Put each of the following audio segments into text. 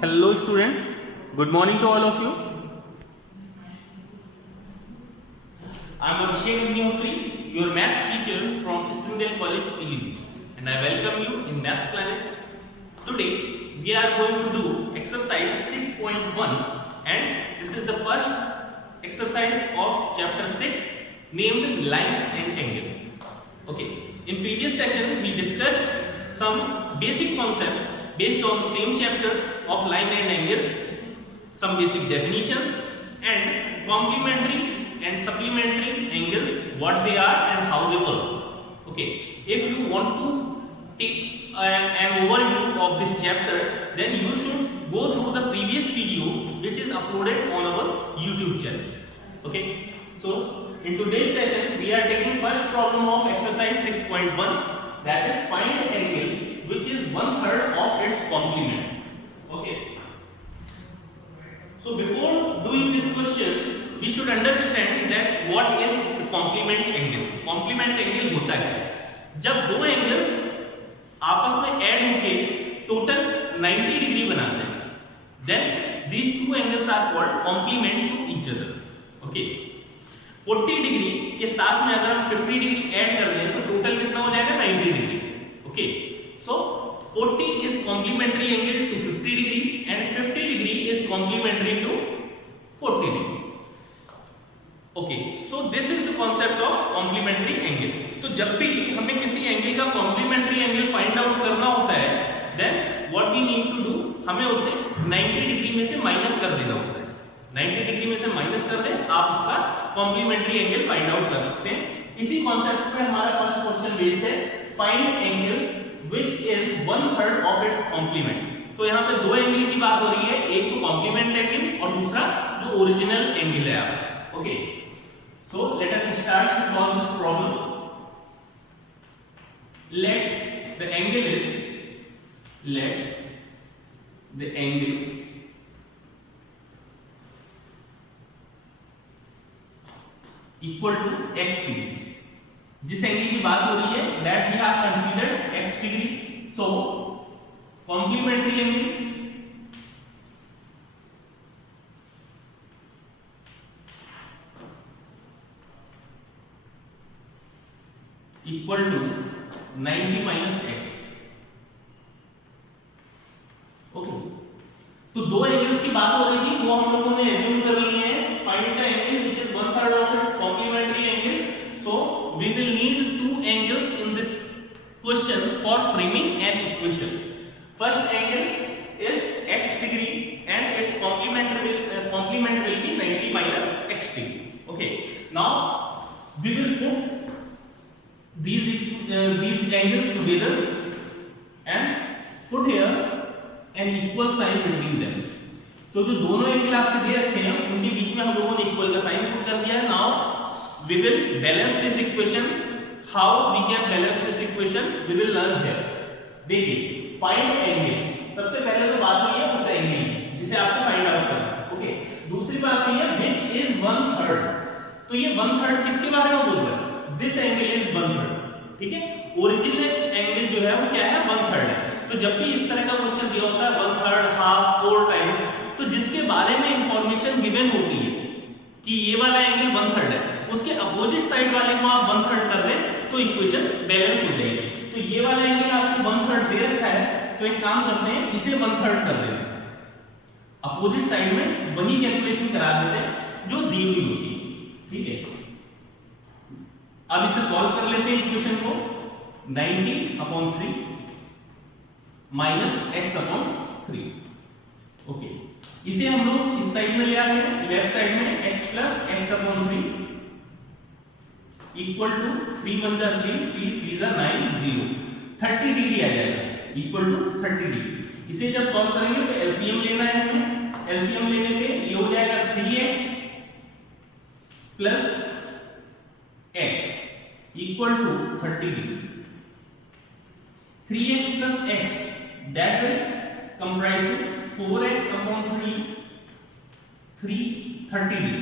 Hello students, good morning to all of you. I am Abhishek Agnihotri, your maths teacher from Student College Pilibhit, and I welcome you in Maths Planet. Today we are going to do exercise 6.1 and this is the first exercise of chapter 6 named lines and angles. Okay, in previous session we discussed some basic concept based on the same chapter of line and angles, some basic definitions and complementary and supplementary angles, what they are and how they work. Okay, if you want to take an overview of this chapter, then you should go through the previous video which is uploaded on our YouTube channel. Okay, so in today's session we are taking first problem of exercise 6.1, that is find angle which is 1/3 of its complement. Okay, so before doing this question we should understand that what is the complement angle. Complement angle होता है जब दो angles आपस में add होके total 90 degree बनाते हैं, then these two angles are called complement to each other. Okay, 40 degree के साथ में अगर हम 50 डिग्री ऐड कर दें तो टोटल कितना हो जाएगा 90 degree. Okay, so 40 is complementary angle to 50 degree and 50 degree is complementary to 40 degree. Okay, so this is the concept of complementary angle. तो जब भी हमें किसी एंगल का complementary angle find out करना होता है, then what we need to do, हमें उसे 90 डिग्री में से माइनस कर देना होता है. 90 डिग्री में से माइनस कर दें, आप उसका complementary angle find out कर सकते हैं. इसी कॉन्सेप्ट पे हमारा फर्स्ट क्वेश्चन बेस्ड है, find angle which is 1/3 of its complement. तो यहाँ पे दो एंगल की बात हो रही है, एक तो कॉम्प्लीमेंट एंगल और दूसरा जो ओरिजिनल एंगल है आपका. Okay, so let us start to solve this problem. Let the angle equal to x degree. जिस एंगल की बात हो रही है that we have considered x degree, so complementary angle equal to 90 minus x. Okay, तो दो angles की बात हो रही थी, वो हम लोगों ने एज्यूम कर लिए हैं. Find the angle which is 1/3 of its complementary angle. So we will need two angles in this question for framing an equation. First angle is x degree and its complement will be 90 minus x degree. Okay, now we will put these angles together and put here an equal sign between them. तो जो दोनों angle आपके दे रखे हैं उनके बीच में हम लोगों ने इक्वल का साइन पुट कर दिया है. Now we will balance this equation. How we can balance this equation we will learn here. देखिए, find angle, सबसे पहले तो बात हुई है उस एंगल की जिसे आपको फाइंड आउट करना है. ओके, दूसरी बात हुई है which is 1/3. तो ये 1/3 किसके बारे में बोल रहा है? This angle is 1/3. ठीक है, ओरिजिनल एंगल जो है वो क्या है? 1/3 है. तो जब भी इस तरह का क्वेश्चन दिया होता है 1/3, हाफ, 4 टाइम्स, तो जिसके बारे में इंफॉर्मेशन गिवन होती है कि ये वाला एंगल 1/3 है, उसके अपोजिट साइड वाले को आप 1/3 कर दें तो इक्वेशन बैलेंस हो जाएगी. तो ये वाला एंगल आपको 1/3 दे रखा है, तो एक काम करते हैं इसे 1/3 कर दें, अपोजिट साइड में वही कैलकुलेशन करा देते हैं जो दी हुई होती है. ठीक है, अब इसे सॉल्व कर लेते हैं इक्वेशन को. 90/3 माइनस x/3. ओके, इसे हम लोग इस साइड में ले आते हैं, लेफ्ट साइड में x plus x/3 equal to 3 1 जा 3 3 3 जा 9 0 30 डिग्री आ जाएगा, इक्वल टू 30 डिग्री. इसे जब सॉल्व करेंगे तो एलसीएम लेना है हमें. एलसीएम लेने पे ये हो जाएगा 3x plus x equal to 30 degree. 3x plus x that will comprise 4x/3 30 degree.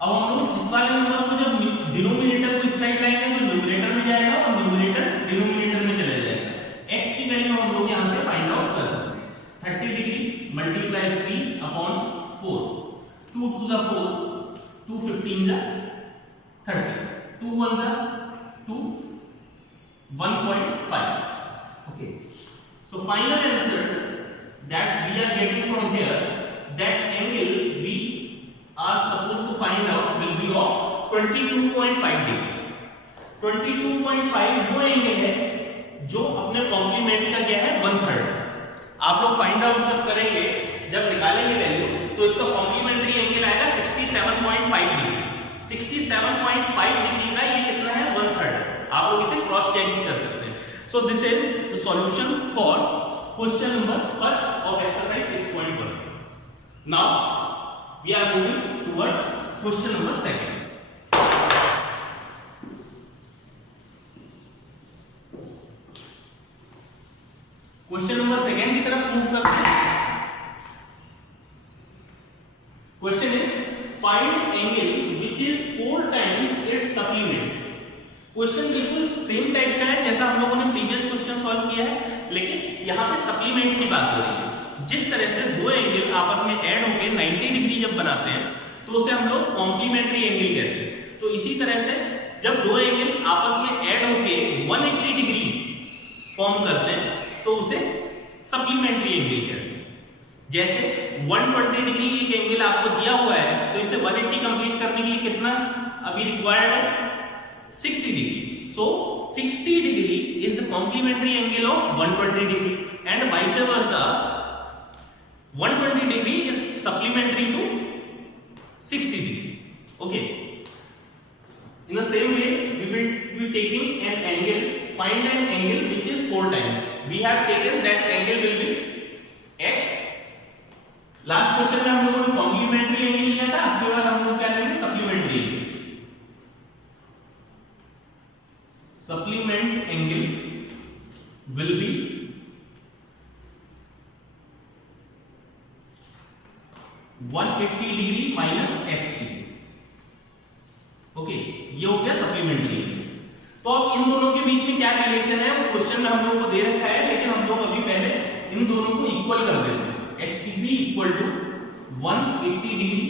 अब हम लोग इस वाले नंबर को जब डिनोमिनेटर को इस साइड लाएंगे तो न्यूमरेटर में जाएगा और न्यूमरेटर डिनोमिनेटर में चला जाएगा. x की वैल्यू हम लोग यहां से फाइंड आउट कर सकते हैं. 30 डिग्री 2 2 जा 4, 2 15 जा 30, 2 1 जा 2, 1.5. Okay, so final answer that we are getting from here, that angle we are supposed to find out will be of 22.5 degree. 22.5 वो एंगल है जो अपने कॉम्प्लीमेंट का क्या है 1/3. आप लोग फाइंड आउट जब करेंगे, जब निकालेंगे वैल्यू, तो इसका कॉम्प्लीमेंट्री एंगल आएगा 67.5 डिग्री. 67.5 डिग्री का ये कितना है 1/3. आप लोग इसे क्रॉस चेक भी कर सकते हैं. So this is the solution for question number first of exercise 6.1. Now we are moving towards question number second. Question number second की तरफ मूव करते हैं. Question is find angle which is 4 times it's supplement. Question बिल्कुल same type का है जैसा हम लोगों ने प्रीवियस क्वेश्चन सॉल्व किया है, लेकिन यहाँ पे सप्लीमेंट की बात हो रही है. जिस तरह से दो एंगल आपस में ऐड होकर 90 डिग्री जब बनाते हैं तो उसे हम लोग कॉम्प्लीमेंट्री एंगल कहते हैं. तो इसी तरह से जब दो एंगल आपस में ऐड होकर 180 डिग्री फॉर्म करते हैं तो उसे सप्लीमेंट्री एंगल कहते हैं. जैसे 120 डिग्री एक एंगल आपको दिया हुआ है, तो इसे 180 कंप्लीट करने के लिए कितना अभी रिक्वायर्ड है 60 degree. So 60 degree is the complementary angle of 120 degree and vice versa 120 degree is supplementary to 60 degree. Okay, in the same way we will be taking an angle, find an angle which is 4 times. We have taken that angle will be x. Last question में हम लोगों ने complementary angle लिया था, अब की बार हम लोग क्या लेंगे supplementary angle. Supplement angle will be 180 degree minus x degree. Okay, ये हो गया सप्लीमेंट्री. तो अब इन दोनों के बीच में क्या रिलेशन है वो क्वेश्चन में हम लोगों को दे रखा है, लेकिन हम लोग अभी पहले इन दोनों को इक्वल कर देते हैं. x degree equal to 180 degree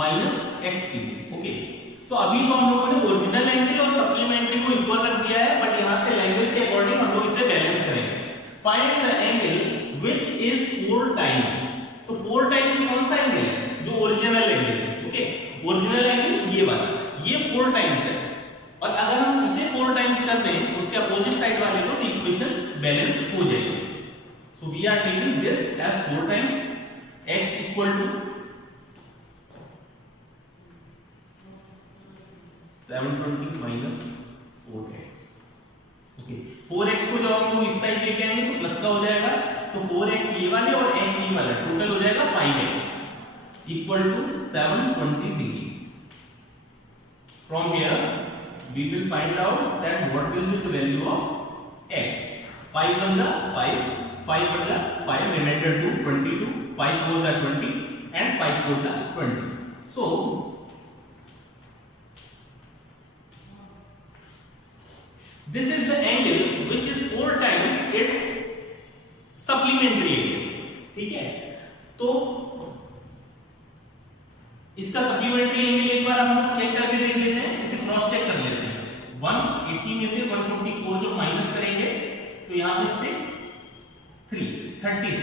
minus x degree. Okay, तो अभी तो हम लोगों ने ओरिजिनल एंगल और सप्लीमेंट्री को इक्वल रख दिया है, बट यहां से लैंग्वेज के अकॉर्डिंग हम लोग इसे बैलेंस करेंगे. Find the angle which is 4 times. तो 4 टाइम्स कौन सा एंगल है जो ओरिजिनल एंगल है. ओके, ओरिजिनल एंगल ये वाला, ये 4 टाइम्स है, और अगर हम इसे 4 टाइम्स कर दें उसके अपोजिट साइड वाले को, तो इक्वेशन बैलेंस हो जाएगी. So we are taking this as 4 times. x equal to 720 minus 4x. Okay, 4x को जब हम लोग इस साइड लेके आएंगे तो प्लस का हो जाएगा, तो 4x ये वाले और x ये वाला, टोटल हो जाएगा 5x equal to 720 degree. From here we will find out that what will be the value of x. 5 1 5, 5 1 5, remainder 2 22, 5 4 20 and 5 4 20. So this is the angle which is 4 times its supplementary angle. ठीक है, तो इसका supplementary angle एक बार हम लोग check करके देख लेते हैं, इसे क्रॉस चेक कर लेते हैं. 180 में से 144 जो माइनस करेंगे तो यहाँ पे 6 3 36.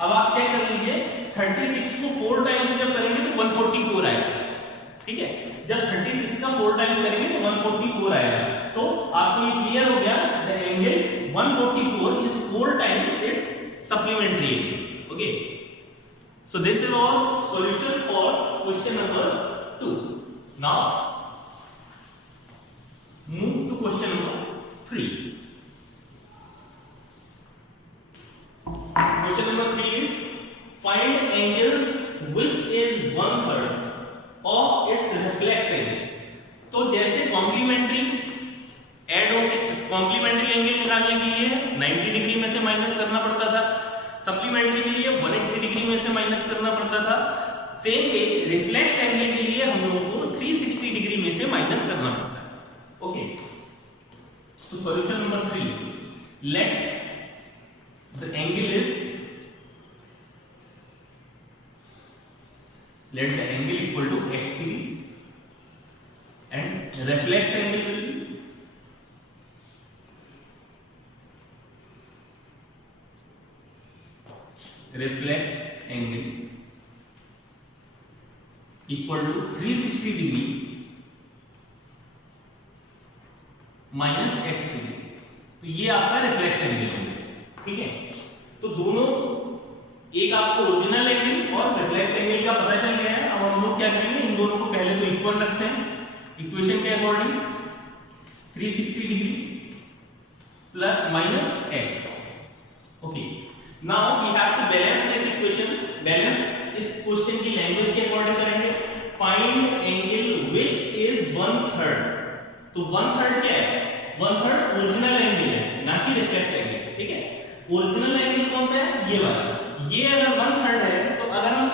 अब आप चेक कर लीजिए 36 को 4 टाइम्स जब करेंगे तो 144 आएगा. ठीक है, जब 36 का 4 टाइम्स करेंगे तो 144 आएगा. तो आपको ये क्लियर हो गया the angle 144 is 4 times it's supplementary angle. Okay, so this is our solution for question number 2. Now move to question number 3. Question number 3 is find angle which is 1/3 of its reflex angle. तो जैसे complementary add होके complementary angle निकालने के लिए 90 degree में से minus करना पड़ता था, सप्लीमेंट्री के लिए 180 डिग्री में से माइनस करना पड़ता था. सेम वे रिफ्लेक्स एंगल के लिए हम लोगों को 360 डिग्री में से माइनस करना पड़ता है. ओके, तो solution number 3, late the angle is let the angle equal to x degree and reflex angle will be reflex angle equal to 360 degree minus x degree. तो ये आपका रिफ्लेक्स एंगल होगा, ठीक है। तो दोनों, एक आपको ओरिजिनल एंगल और रिफ्लेक्स एंगल का पता चल गया है। अब हम लोग क्या करेंगे, इन दोनों को पहले तो इक्वल रखते हैं इक्वेशन के according, 360 degree plus minus x. Okay, now we have to balance this equation. Balance इस क्वेश्चन की लैंग्वेज के अकॉर्डिंग करेंगे। Find angle which is 1/3। तो 1/3 क्या है? 1/3 ओरिजिनल एंगल है, ना कि रिफ्लेक्स एंगल, ठीक है। ओरिजिनल एंगल कौन सा है? ये वाला। ये अगर 1/3 है तो अगर हम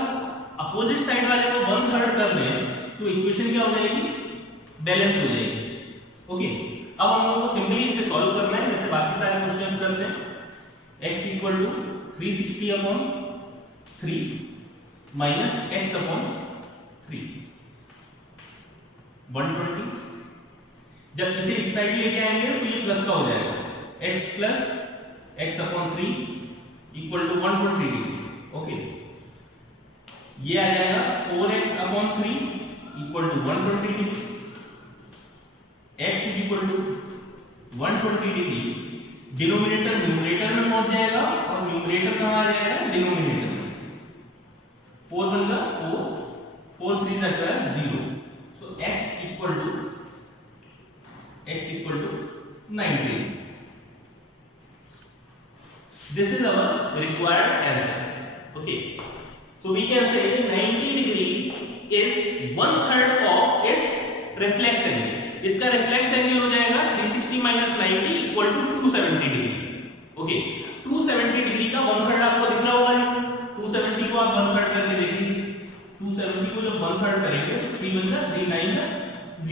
अपोजिट साइड वाले को 1/3 कर दें तो इक्वेशन क्या हो जाएगी? बैलेंस हो जाएगी। ओके, अब हम लोगों को सिंपली इसे सॉल्व करना है जैसे बाकी सारे क्वेश्चंस करते हैं। x equal to 360 upon 3 minus x upon 3 120। जब इसे इस साइड लेके आएंगे तो ये प्लस का हो जाएगा, x plus x upon 3 equal to 120 degree. Okay, ये आ जाएगा 4x upon 3 equal to 120 degree. x is equal to 120 degree, denominator numerator में पहुंच जाएगा और न्यूमरेटर कहां आ जाएगा? डिनोमिनेटर में। 4 बन गया 4, 4 3 जा 0। So x equal to 90। This is our required answer. Okay, so we can say 90 degree is 1/3 of its reflex angle. इसका reflex angle हो जाएगा 360 minus 90 equal to 270 degree. Okay, 270 degree का 1/3 आपको दिख रहा होगा। 270 को आप 1/3 करके देखिए। 270 को जब 1/3 करेंगे 3 बन जाए 3 9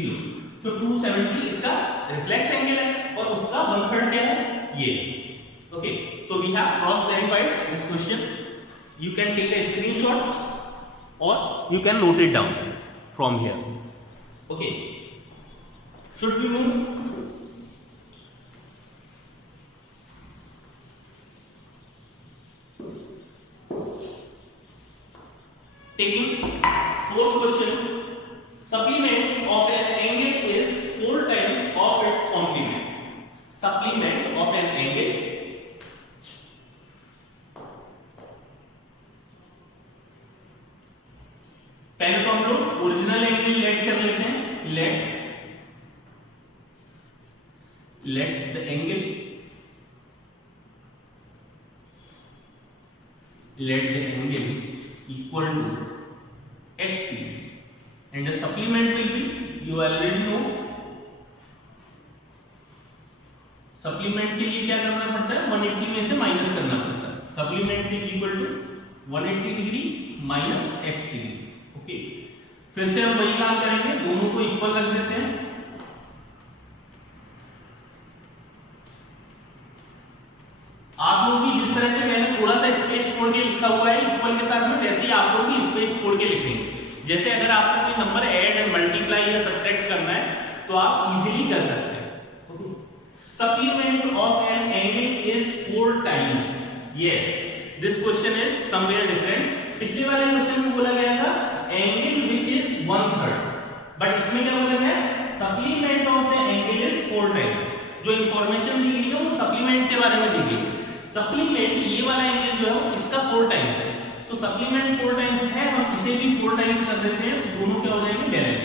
0। तो 270 इसका रिफ्लेक्स एंगल है और उसका 1/3 क्या है? ये। Okay, so we have cross verified this question. You can take a screenshot और you can note it down from here. Okay, should we move? Taking fourth question, supplement of an angle is 4 times of its complement. Supplement of an angle पहले तो हम लोग original angle late कर लेते हैं। Let the angle equal to x t and the supplement will be, you already know, supplement के लिए क्या करना पड़ता है? 180 में से माइनस करना पड़ता है। Supplement is equal to 180 degree minus x degree. Okay, फिर से हम वही काम करेंगे, दोनों को इक्वल रख देते हैं। आप लोग भी जिस तरह से मैंने थोड़ा सा स्पेस छोड़ के लिखा हुआ है इक्वल के साथ में, वैसे ही आप लोग भी स्पेस छोड़ के लिखेंगे। जैसे अगर आपको कोई नंबर ऐड एंड मल्टीप्लाई या सब्ट्रैक्ट करना है तो आप इजीली कर सकते हैं। Supplement of an angle is 4 times. Yes, this question is somewhere different. पिछले वाले क्वेश्चन में बोला गया था angle which is 1/3, but इसमें क्या बोला गया? Supplement of the angle is 4 times. जो इंफॉर्मेशन दी गई है वो सप्लीमेंट के बारे में दी गई। सप्लीमेंट ये वाला एंगल जो है इसका 4 टाइम्स है, तो सप्लीमेंट 4 टाइम्स है, हम इसे भी 4 टाइम्स कर देते हैं, दोनों क्या हो जाएंगे? बैलेंस।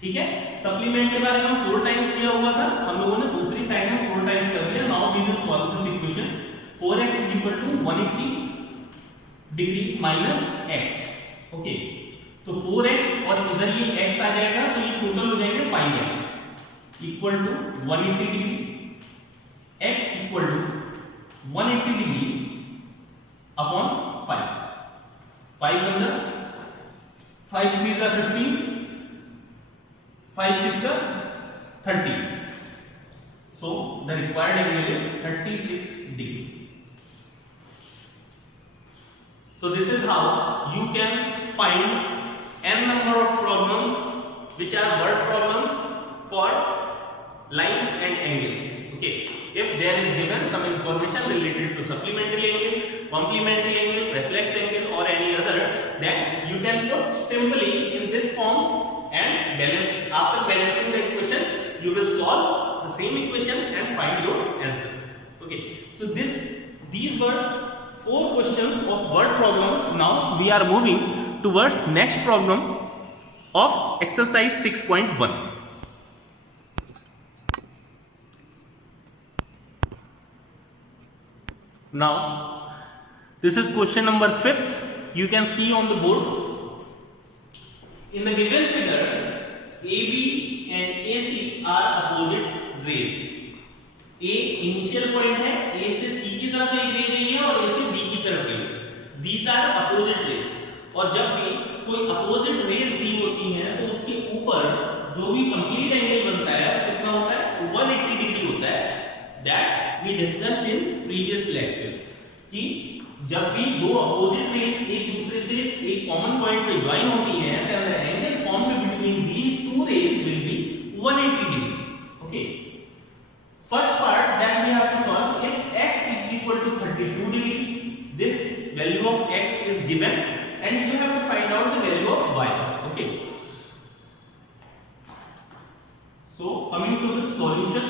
ठीक है, सप्लीमेंट के बारे में 4 टाइम्स दिया हुआ था, हम लोगों ने दूसरी साइड में 4 टाइम्स कर दिया। Now we will solve this equation. 4x is equal to 180 degree minus x। Okay, तो 4x और इधर ये x आ जाएगा तो ये टोटल हो जाएंगे 5x equal to 180 degree. x equal to 180 degree upon 5। 5 बन 5 3 जा 15, 5 6 are 30. So the required angle is 36 degree. So this is how you can find n number of problems which are word problems for lines and angles. Okay, if there is given some information related to supplementary angle, complementary angle, reflex angle or any other, then you can put simply in this form and balance. After balancing the equation, you will solve the same equation and find your answer. Okay, so these were 4 questions of word problem. Now we are moving towards next problem of exercise 6.1. Now this is question number 5th. You can see on the board. In the given figure, AB and AC are opposite rays. A initial point है, A से C की तरफ एक रे गई है और A से B की तरफ गई. These are opposite rays. और जब भी कोई opposite rays दी होती हैं तो उसके ऊपर जो भी कंप्लीट एंगल बनता है कितना होता है? 180 डिग्री होता है. That we discussed in previous lecture कि जब भी दो opposite rays एक दूसरे से एक कॉमन पॉइंट पे ज्वाइन होती हैं, then the angle formed between these two rays will be 180 degree. Okay. First part that we have to solve, if x is equal to 32 degree, this value of x is given and you have to find out the value of y. Okay. So coming to the solution,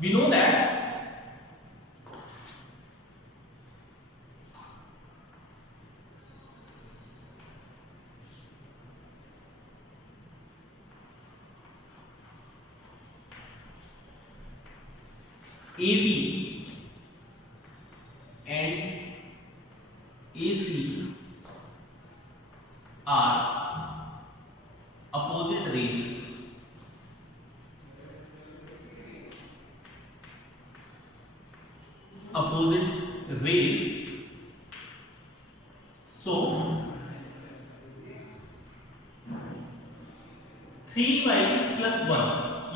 we know that AB and AC are opposite rays. Opposite rays. So 3y plus 1,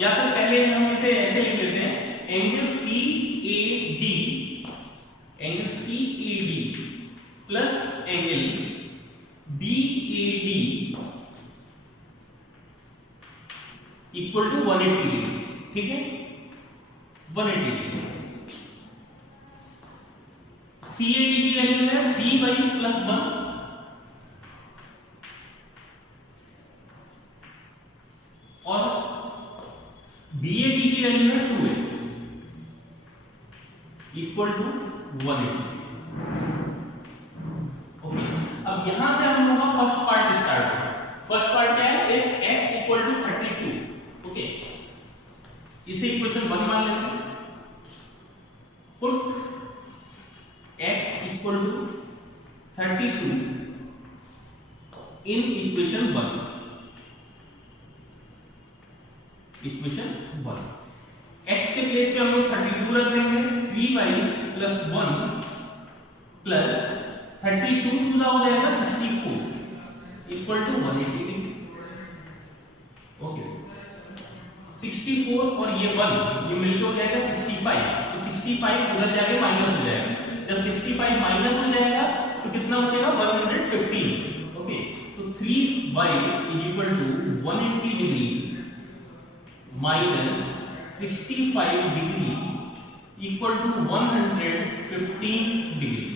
या फिर पहले हम इसे ऐसे लिख लेते हैं, angle CAD plus angle BAD equal to 180 degree. ठीक है, 180 डिग्री. CAD की वैल्यू है 3y प्लस 1 और BAD की वैल्यू है 2x इक्वल टू 180. ओके, अब यहां से हम लोग का फर्स्ट पार्ट स्टार्ट होगा. फर्स्ट पार्ट क्या है? If x equal to 32. Okay, इसे इक्वेशन 1 मान लेते हैं. Put x equal to 32 in equation 1. Equation 1, x के प्लेस पे हम लोग 32 रख देंगे. 3y प्लस 1 प्लस 32 टू दा हो जाएगा 64 इक्वल टू 180 डिग्री. ओके, 64 और ये 1 ये मिलकर हो जाएगा 65. तो 65 उधर जाके माइनस हो जाएगा. जब 65 माइनस हो जाएगा तो कितना बचेगा? 115. ओके, तो 3y equal to 180 degree minus 65 degree equal to 115 degree.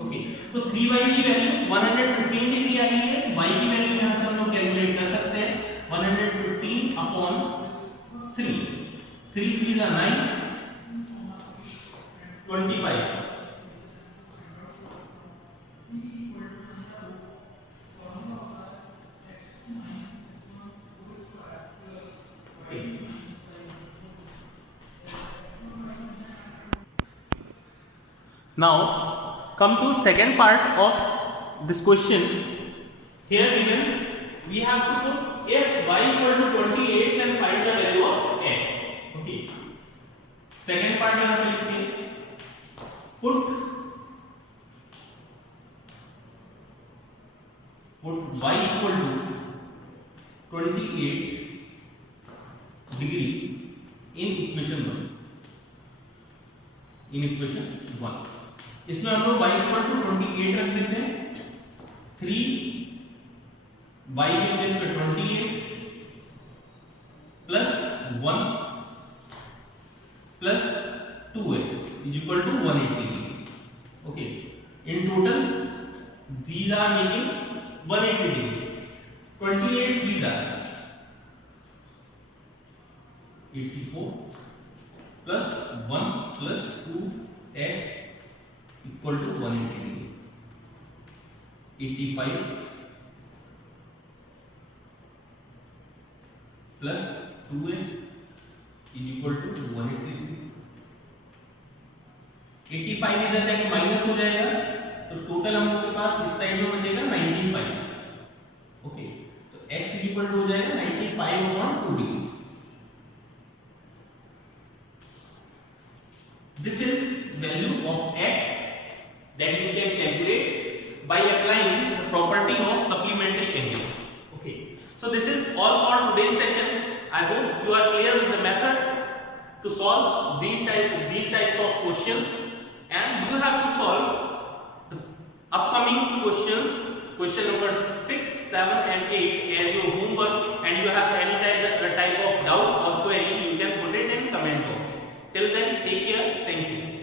Okay, तो 3y की वैल्यू 115 डिग्री आ गई है. y की वैल्यू यहां से हम लोग कैलकुलेट कर सकते हैं. 115 upon 3, 3 3 is 9, 25. Now come to second part of this question. Here given we have to put if y equal to 28 then find the value of x. Okay, second part यहाँ पे लिखते हैं. Put y equal to 28 degree in equation 1. In equation 1. इसमें हम लोग y equal to 28 रख देते हैं, 3 y के प्लेस पे 28 plus 1 plus 2x is equal to 180. Okay, in total these are making 180 degree. 28 these are 84 plus 1 plus 2x equal to 180 degree. 85 plus 2x is equal to 180 degree. 85 इधर जाके minus हो जाएगा, तो टोटल हम लोग के पास इस साइड में बचेगा 95. ओके, तो x इज इक्वल टू हो जाएगा 95/2 degree. This is value of x that you can calculate by applying the property of supplementary angle. Okay, so this is all for today's session. I hope you are clear with the method to solve these types of questions, and you have to solve the upcoming questions, question number 6, 7 and 8 as your homework. And you have any type of doubt or query, you can put it in comment box. Till then, take care. Thank you.